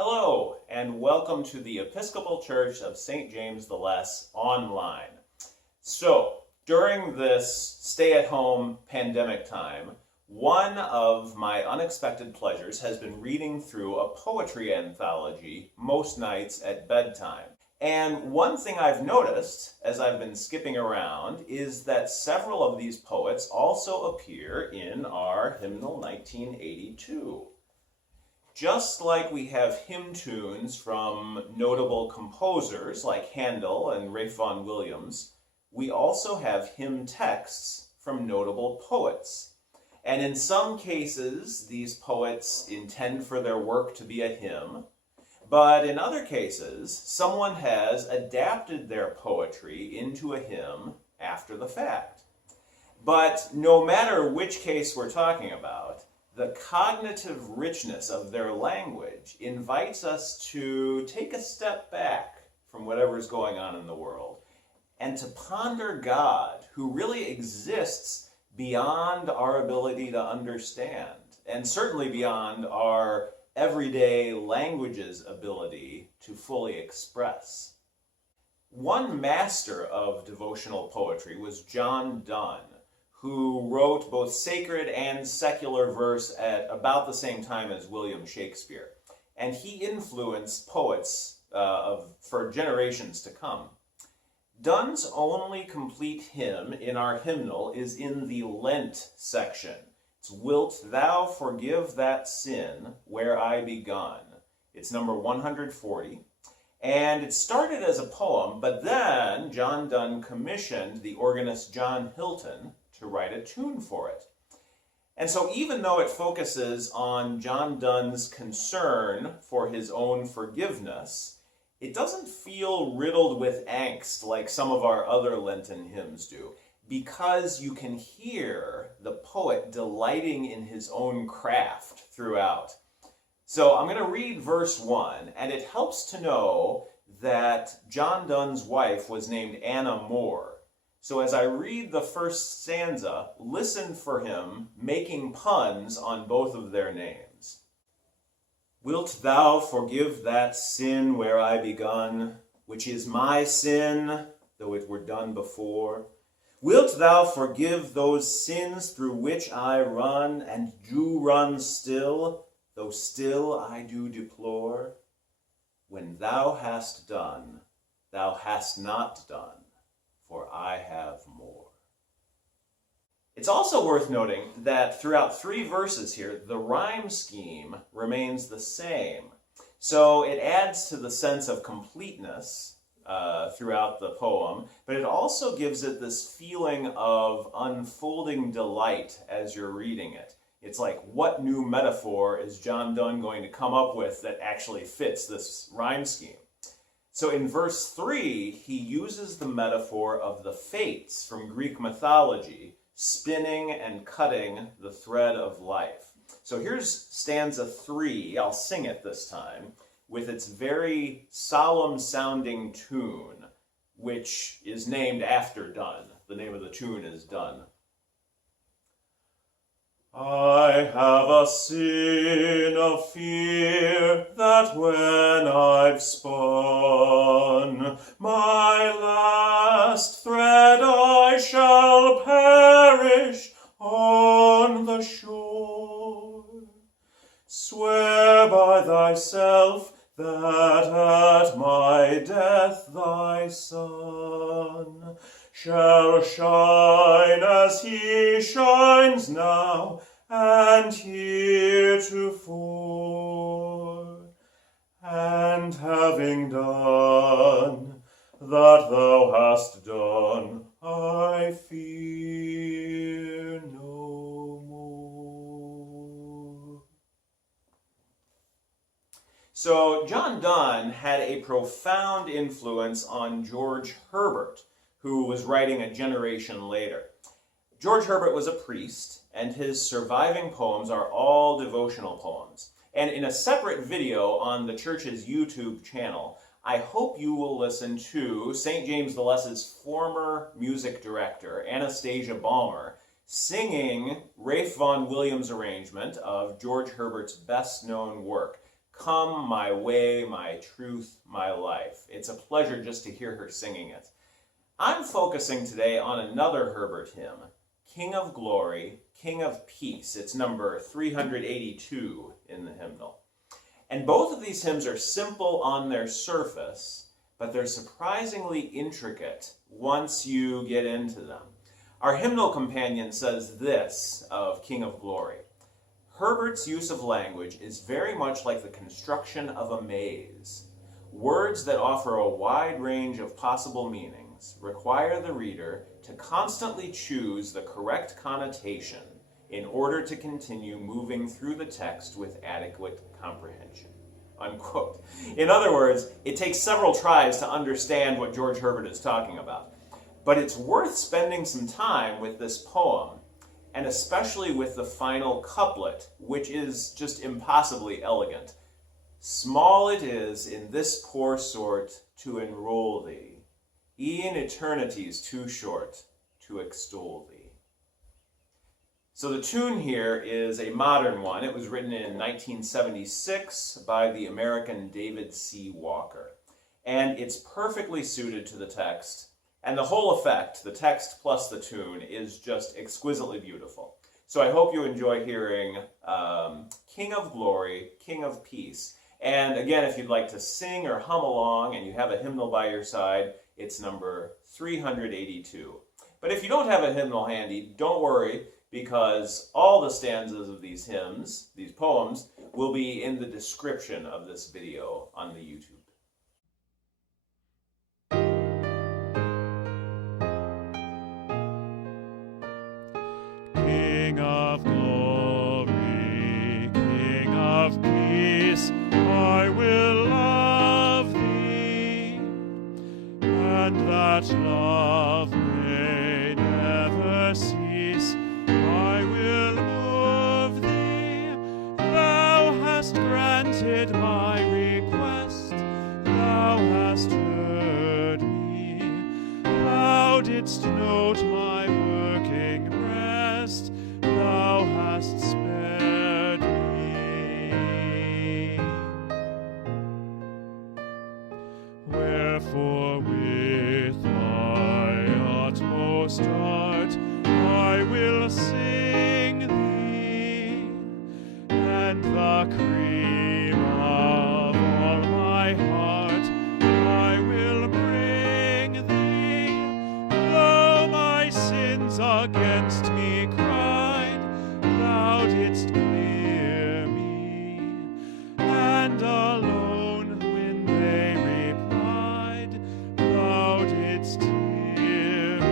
Hello, and welcome to the Episcopal Church of St. James the Less online. So, during this stay-at-home pandemic time, one of my unexpected pleasures has been reading through a poetry anthology most nights at bedtime. And one thing I've noticed as I've been skipping around is that several of these poets also appear in our hymnal 1982. Just like we have hymn tunes from notable composers like Handel and Ralph Vaughan Williams, we also have hymn texts from notable poets. And in some cases, these poets intend for their work to be a hymn, but in other cases, someone has adapted their poetry into a hymn after the fact. But no matter which case we're talking about, the cognitive richness of their language invites us to take a step back from whatever's going on in the world and to ponder God, who really exists beyond our ability to understand, and certainly beyond our everyday language's ability to fully express. One master of devotional poetry was John Donne, who wrote both sacred and secular verse at about the same time as William Shakespeare. And he influenced poets for generations to come. Donne's only complete hymn in our hymnal is in the Lent section. It's Wilt Thou Forgive That Sin Where I Begun. It's number 140. And it started as a poem, but then John Donne commissioned the organist John Hilton to write a tune for it. And so even though it focuses on John Donne's concern for his own forgiveness, it doesn't feel riddled with angst like some of our other Lenten hymns do, because you can hear the poet delighting in his own craft throughout. So I'm going to read verse 1, and it helps to know that John Donne's wife was named Anna Moore. So as I read the first stanza, listen for him making puns on both of their names. Wilt thou forgive that sin where I begun, which is my sin, though it were done before? Wilt thou forgive those sins through which I run, and do run still, though still I do deplore? When thou hast done, thou hast not done, for I have more. It's also worth noting that throughout 3 verses here, the rhyme scheme remains the same. So it adds to the sense of completeness throughout the poem, but it also gives it this feeling of unfolding delight as you're reading it. It's like, what new metaphor is John Donne going to come up with that actually fits this rhyme scheme? So in verse 3, he uses the metaphor of the fates from Greek mythology, spinning and cutting the thread of life. So here's stanza 3, I'll sing it this time, with its very solemn-sounding tune, which is named after Donne. The name of the tune is Donne. I have a sin of fear that when I've spun my last thread I shall perish on the shore. Swear by thyself that at my death thy sun shall shine as he shines now and heretofore. And having done that thou hast done, I fear no more. So John Donne had a profound influence on George Herbert, who was writing a generation later. George Herbert was a priest, and his surviving poems are all devotional poems. And in a separate video on the church's YouTube channel, I hope you will listen to St. James the Less's former music director, Anastasia Balmer, singing Ralph Vaughan Williams' arrangement of George Herbert's best-known work, Come my way, my truth, my life. It's a pleasure just to hear her singing it. I'm focusing today on another Herbert hymn, King of Glory, King of Peace. It's number 382 in the hymnal. And both of these hymns are simple on their surface, but they're surprisingly intricate once you get into them. Our hymnal companion says this of King of Glory: Herbert's use of language is very much like the construction of a maze. Words that offer a wide range of possible meanings require the reader to constantly choose the correct connotation in order to continue moving through the text with adequate comprehension. Unquote. In other words, it takes several tries to understand what George Herbert is talking about. But it's worth spending some time with this poem, and especially with the final couplet, which is just impossibly elegant. Small it is in this poor sort to enroll thee, e'en eternity's too short to extol thee. So the tune here is a modern one. It was written in 1976 by the American David C. Walker. And it's perfectly suited to the text. And the whole effect, the text plus the tune, is just exquisitely beautiful. So I hope you enjoy hearing King of Glory, King of Peace. And again, if you'd like to sing or hum along and you have a hymnal by your side, it's number 382. But if you don't have a hymnal handy, don't worry, because all the stanzas of these hymns, these poems, will be in the description of this video on the YouTube. King of glory, King of peace, I will love thee, and that love may never cease. I will move thee. Thou hast granted my request, thou hast heard me, thou didst note my working breast, thou hast spared me. Wherefore with my utmost heart I will sing thee, and the cream of all my heart I will bring thee. Though my sins against me cried, thou didst clear me, and alone when they replied, thou didst hear me.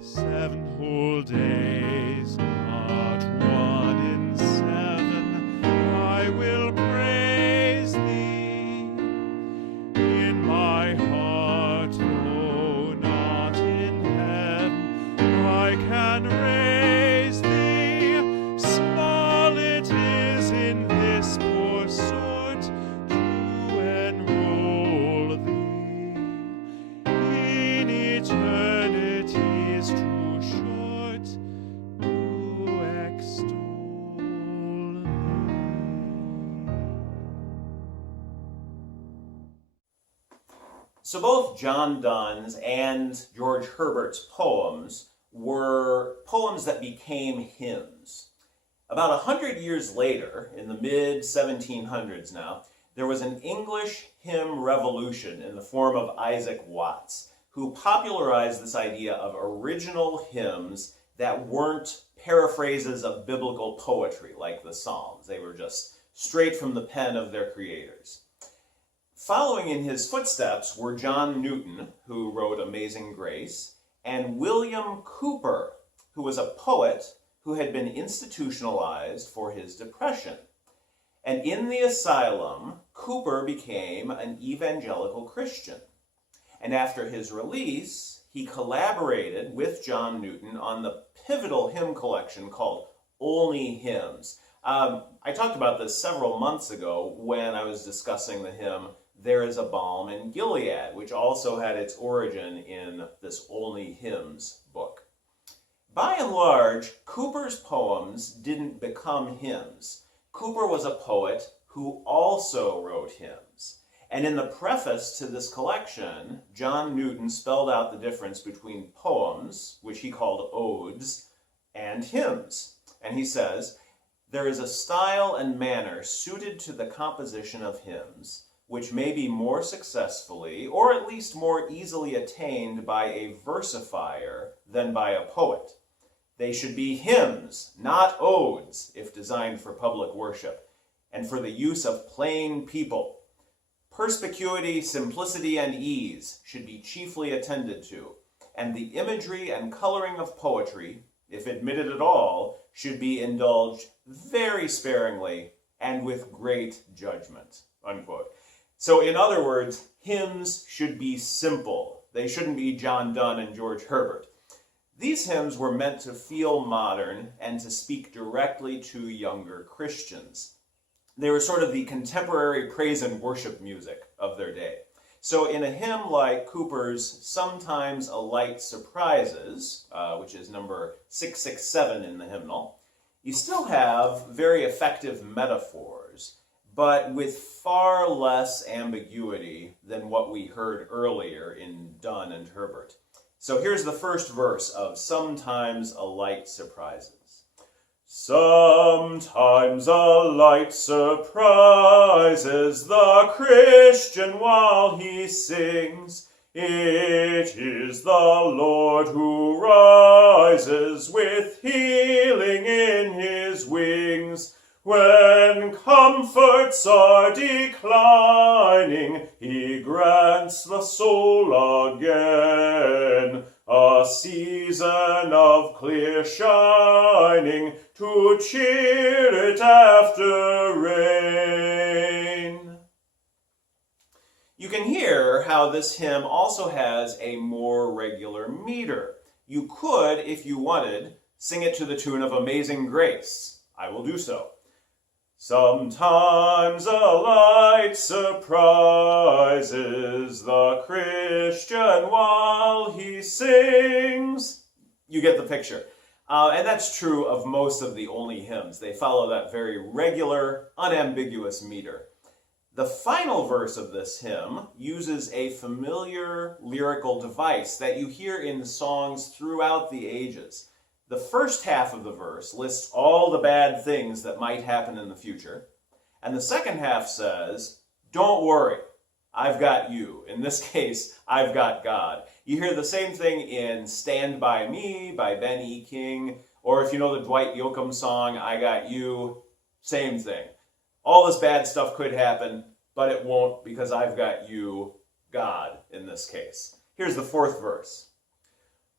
7 whole days, not one in 7, I will praise thee. In my heart, though not in heaven, I can raise thee. Small it is in this poor sort to enroll thee. In eternity's too short to extol thee. So both John Donne's and George Herbert's poems were poems that became hymns. About 100 years later, in the mid-1700s now, there was an English hymn revolution in the form of Isaac Watts, who popularized this idea of original hymns that weren't paraphrases of biblical poetry like the Psalms. They were just straight from the pen of their creators. Following in his footsteps were John Newton, who wrote Amazing Grace, and William Cowper, who was a poet who had been institutionalized for his depression. And in the asylum, Cowper became an evangelical Christian. And after his release, he collaborated with John Newton on the pivotal hymn collection called Only Hymns. I talked about this several months ago when I was discussing the hymn There is a Balm in Gilead, which also had its origin in this Only Hymns book. by and large, Cooper's poems didn't become hymns. Cooper was a poet who also wrote hymns. And in the preface to this collection, John Newton spelled out the difference between poems, which he called odes, and hymns. And he says, "There is a style and manner suited to the composition of hymns, which may be more successfully, or at least more easily attained by a versifier than by a poet. They should be hymns, not odes, if designed for public worship, and for the use of plain people. Perspicuity, simplicity, and ease should be chiefly attended to, and the imagery and coloring of poetry, if admitted at all, should be indulged very sparingly and with great judgment." Unquote. So in other words, hymns should be simple. They shouldn't be John Donne and George Herbert. These hymns were meant to feel modern and to speak directly to younger Christians. They were sort of the contemporary praise and worship music of their day. So in a hymn like Cooper's "Sometimes a Light Surprises," which is number 667 in the hymnal, you still have very effective metaphors, but with far less ambiguity than what we heard earlier in Donne and Herbert. So here's the first verse of "Sometimes a Light Surprises." "Sometimes a light surprises the Christian while he sings. It is the Lord who rises with healing in his wings. When comforts are declining, he grants the soul again a season of clear shining to cheer it after rain." You can hear how this hymn also has a more regular meter. You could, if you wanted, sing it to the tune of "Amazing Grace." I will do so. "Sometimes a light surprises the Christian while he sings." You get the picture. And that's true of most of the only hymns. They follow that very regular, unambiguous meter. The final verse of this hymn uses a familiar lyrical device that you hear in songs throughout the ages. The first half of the verse lists all the bad things that might happen in the future. And the second half says, "Don't worry, I've got you." In this case, I've got God. You hear the same thing in "Stand By Me" by Ben E. King, or if you know the Dwight Yoakam song, "I Got You," same thing. All this bad stuff could happen, but it won't because I've got you, God, in this case. Here's the fourth verse.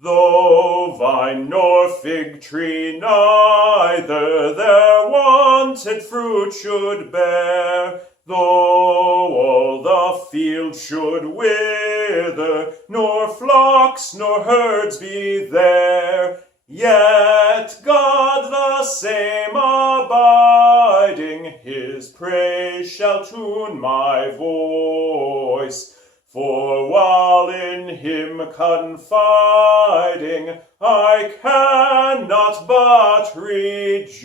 "Though vine nor fig tree neither their wonted fruit should bear, though all the field should wither, nor flocks nor herds be there, yet God the same abiding, his praise shall tune my voice. For while in him confiding, I cannot but rejoice."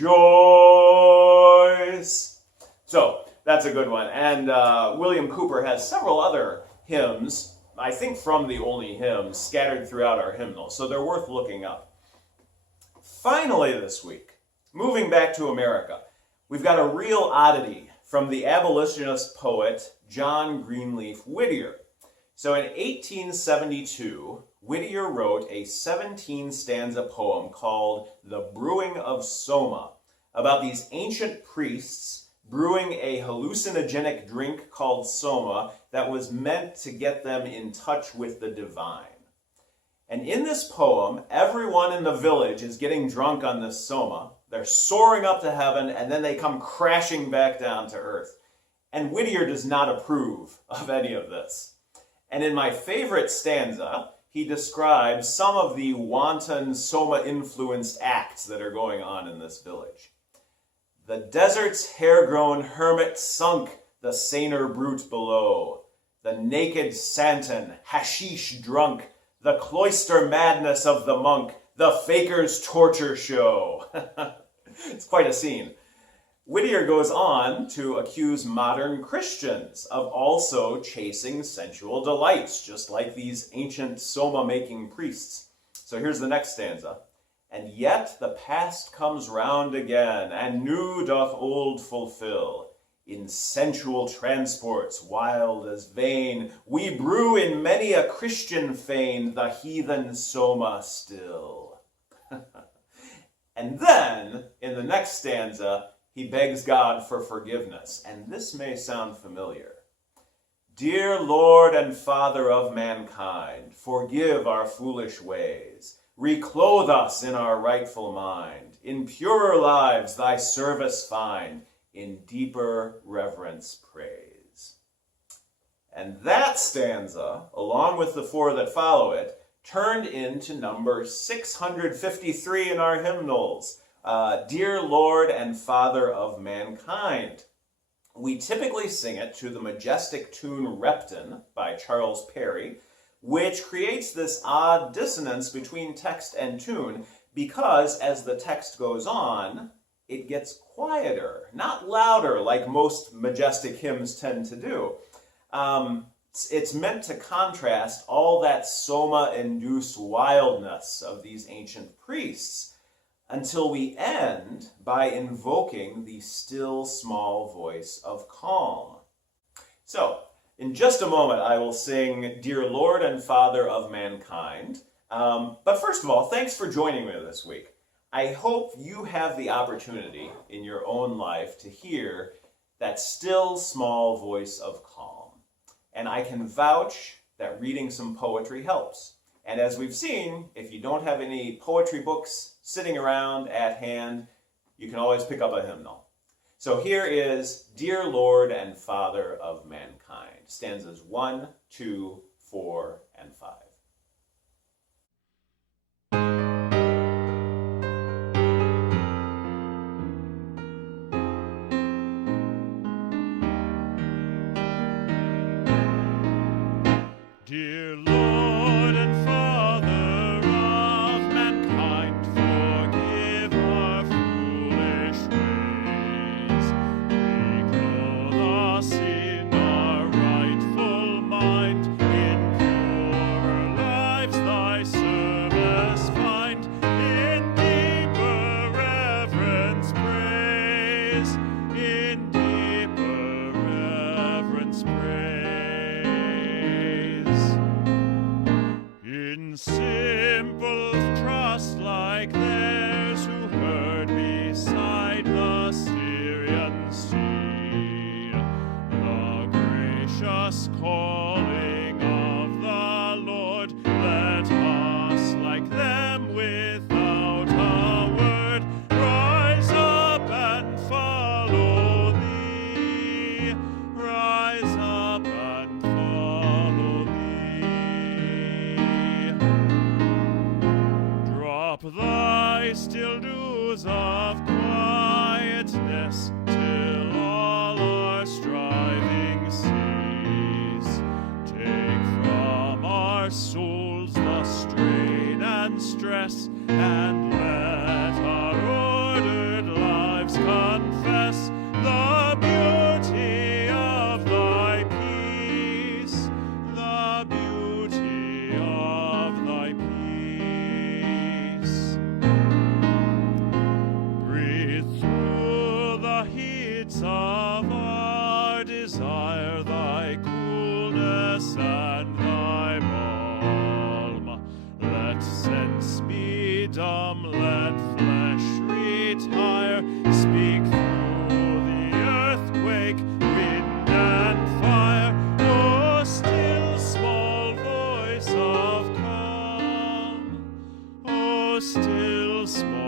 So, that's a good one. And William Cooper has several other hymns, I think from the only hymns, scattered throughout our hymnal. So they're worth looking up. Finally this week, moving back to America, we've got a real oddity from the abolitionist poet John Greenleaf Whittier. So in 1872, Whittier wrote a 17-stanza poem called "The Brewing of Soma," about these ancient priests brewing a hallucinogenic drink called soma that was meant to get them in touch with the divine. And in this poem, everyone in the village is getting drunk on this soma. They're soaring up to heaven, and then they come crashing back down to earth. And Whittier does not approve of any of this. And in my favorite stanza, he describes some of the wanton soma-influenced acts that are going on in this village. "The desert's hair-grown hermit sunk the saner brute below. The naked santon, hashish drunk, the cloister madness of the monk, The Faker's Torture Show. It's quite a scene. Whittier goes on to accuse modern Christians of also chasing sensual delights, just like these ancient soma-making priests. So here's the next stanza. And yet the past comes round again, and new doth old fulfill. In sensual transports, wild as vain, we brew in many a Christian fane the heathen soma still. And then, in the next stanza, he begs God for forgiveness, and this may sound familiar. Dear Lord and Father of mankind, forgive our foolish ways. Reclothe us in our rightful mind. In purer lives thy service find. In deeper reverence praise. And that stanza, along with the four that follow it, turned into number 653 in our hymnals. Dear Lord and Father of mankind. We typically sing it to the majestic tune Repton by Charles Perry, which creates this odd dissonance between text and tune because as the text goes on, it gets quieter, not louder like most majestic hymns tend to do. It's meant to contrast all that soma-induced wildness of these ancient priests until we end by invoking the still small voice of calm. So, in just a moment, I will sing Dear Lord and Father of Mankind. But first of all, thanks for joining me this week. I hope you have the opportunity in your own life to hear that still small voice of calm. And I can vouch that reading some poetry helps. And as we've seen, if you don't have any poetry books sitting around at hand, you can always pick up a hymnal. So here is Dear Lord and Father of Mankind, stanzas 1, 2, 4, and 5. Dear Lord and Father of mankind, forgive our foolish ways. Reclothe us in our rightful mind. In purer lives thy service find. In deeper reverence praise. In deeper reverence praise. In simple trust like theirs who heard beside the Syrian sea, the gracious calling of the Lord, let us like them without a word rise up and follow thee, rise up and follow thee. Drop thy still dews of quietness till all our striving cease. Take from our souls the strain and stress, and let our ordered lives confess the beauty of thy peace, the beauty of thy peace. Breathe through the heats of our desire thy coolness and thy balm. Let sense be dumb, let flesh retire. Speak through the earthquake, wind and fire. O still small voice of calm, O still small